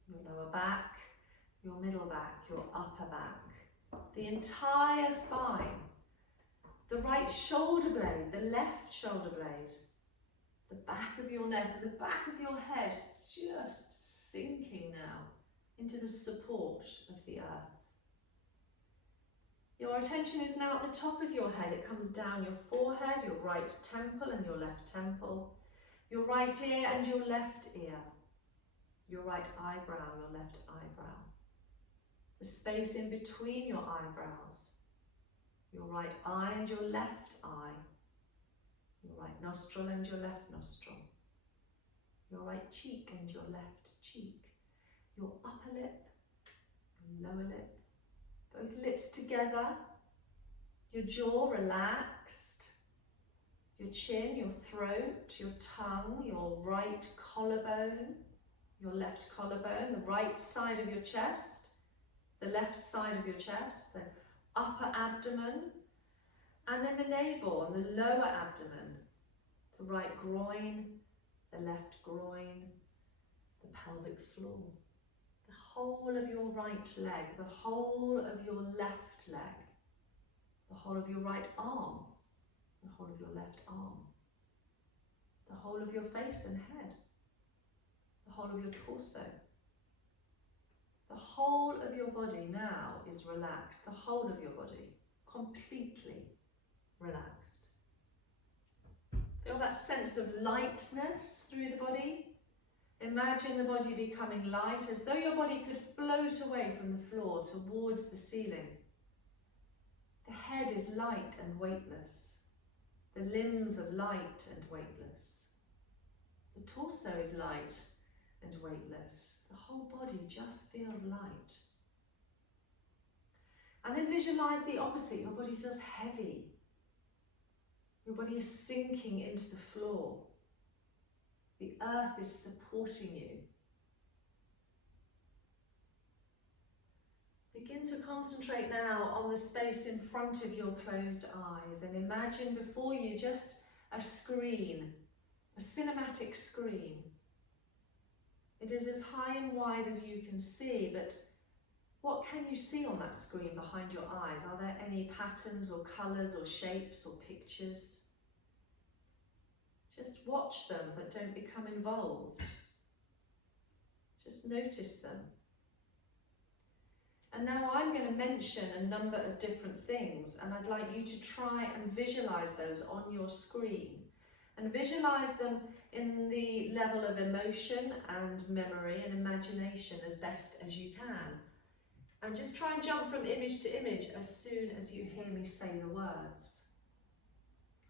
your lower back, your middle back, your upper back, the entire spine, the right shoulder blade, the left shoulder blade, the back of your neck and the back of your head just sinking now into the support of the earth. Your attention is now at the top of your head. It comes down your forehead, your right temple and your left temple, your right ear and your left ear, your right eyebrow, your left eyebrow, the space in between your eyebrows, your right eye and your left eye, your right nostril and your left nostril, your right cheek and your left cheek, your upper lip and lower lip, both lips together, Your jaw relaxed, your chin, your throat, your tongue, your right collarbone, your left collarbone, the right side of your chest, the left side of your chest, the upper abdomen, and then the navel and the lower abdomen, the right groin, the left groin, the pelvic floor, the whole of your right leg, the whole of your left leg, the whole of your right arm, the whole of your left arm, the whole of your face and head, the whole of your torso. The whole of your body now is relaxed, the whole of your body, completely relaxed. Feel that sense of lightness through the body. Imagine the body becoming light, as though your body could float away from the floor towards the ceiling. The head is light and weightless. The limbs are light and weightless. The torso is light and weightless. The whole body just feels light. And then visualize the opposite. Your body feels heavy. Your body is sinking into the floor. The earth is supporting you. Begin to concentrate now on the space in front of your closed eyes, and imagine before you just a screen, a cinematic screen. It is as high and wide as you can see, but what can you see on that screen behind your eyes? Are there any patterns or colours or shapes or pictures? Just watch them, but don't become involved. Just notice them. And now I'm going to mention a number of different things, and I'd like you to try and visualise those on your screen. And visualise them in the level of emotion and memory and imagination as best as you can. And just try and jump from image to image as soon as you hear me say the words.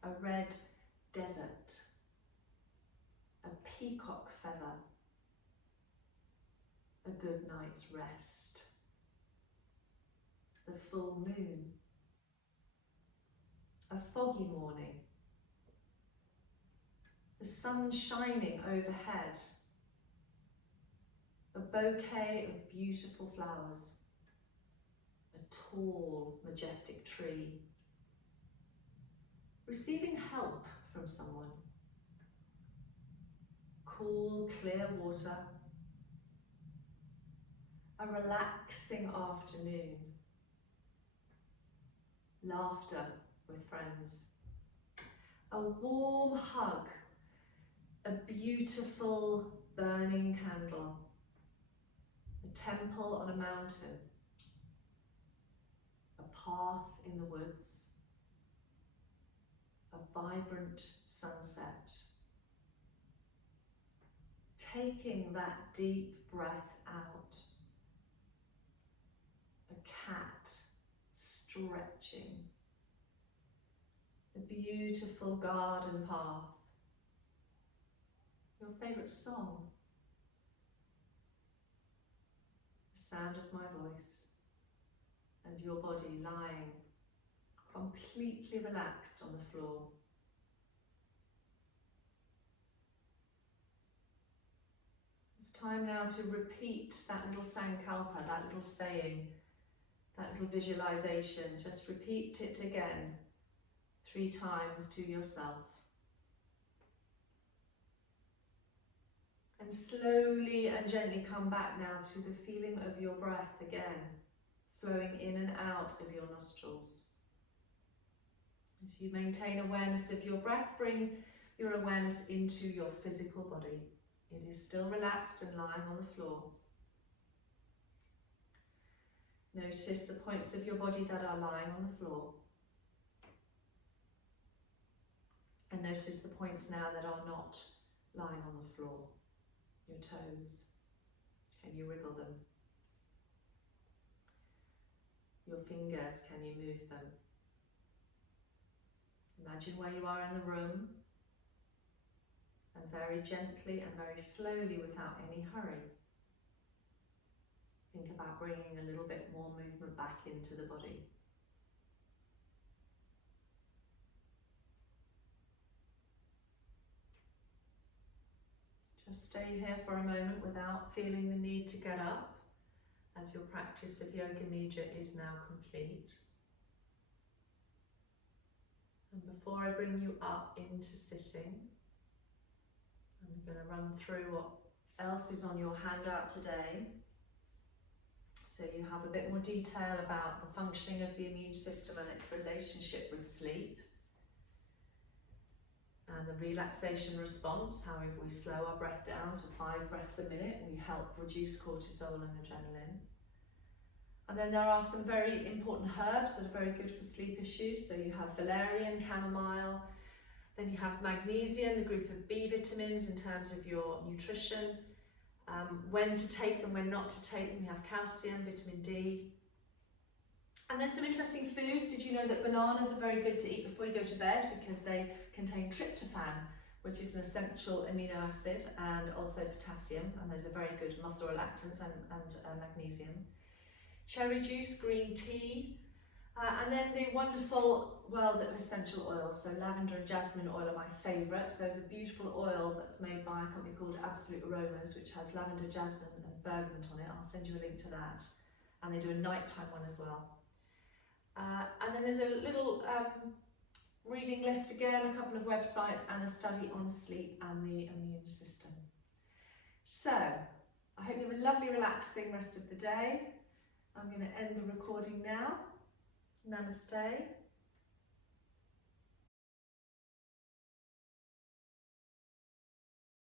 A red desert. A peacock feather. A good night's rest. The full moon. A foggy morning. The sun shining overhead. A bouquet of beautiful flowers. A tall, majestic tree. Receiving help from someone. Cool, clear water. A relaxing afternoon. Laughter with friends. A warm hug. A beautiful burning candle. A temple on a mountain. A path in the woods. A vibrant sunset. Taking that deep breath out. A cat stretching. A beautiful garden path. Your favourite song. The sound of my voice. And your body lying completely relaxed on the floor. It's time now to repeat that little sankalpa, that little saying, that little visualization. Just repeat it again 3 times to yourself. And slowly and gently come back now to the feeling of your breath again, flowing in and out of your nostrils. As you maintain awareness of your breath, bring your awareness into your physical body. It is still relaxed and lying on the floor. Notice the points of your body that are lying on the floor. And notice the points now that are not lying on the floor. Your toes. Can you wriggle them? Your fingers, can you move them? Imagine where you are in the room, and very gently and very slowly, without any hurry, think about bringing a little bit more movement back into the body. Just stay here for a moment without feeling the need to get up, as your practice of Yoga Nidra is now complete. And before I bring you up into sitting, I'm going to run through what else is on your handout today. So you have a bit more detail about the functioning of the immune system and its relationship with sleep. And the relaxation response, how if we slow our breath down to 5 breaths a minute, we help reduce cortisol and adrenaline. And then there are some very important herbs that are very good for sleep issues. So you have valerian, chamomile, then you have magnesium, the group of B vitamins in terms of your nutrition, when to take them, when not to take them. You have calcium, vitamin D. And then some interesting foods. Did you know that bananas are very good to eat before you go to bed because they contain tryptophan, which is an essential amino acid, and also potassium, and those are very good muscle relaxants and magnesium. Cherry juice, green tea, and then the wonderful world of essential oils. So lavender and jasmine oil are my favourites. There's a beautiful oil that's made by a company called Absolute Aromas, which has lavender, jasmine and bergamot on it. I'll send you a link to that. And they do a nighttime one as well. And then there's a little reading list again, a couple of websites and a study on sleep and the immune system. So, I hope you have a lovely relaxing rest of the day. I'm going to end the recording now. Namaste.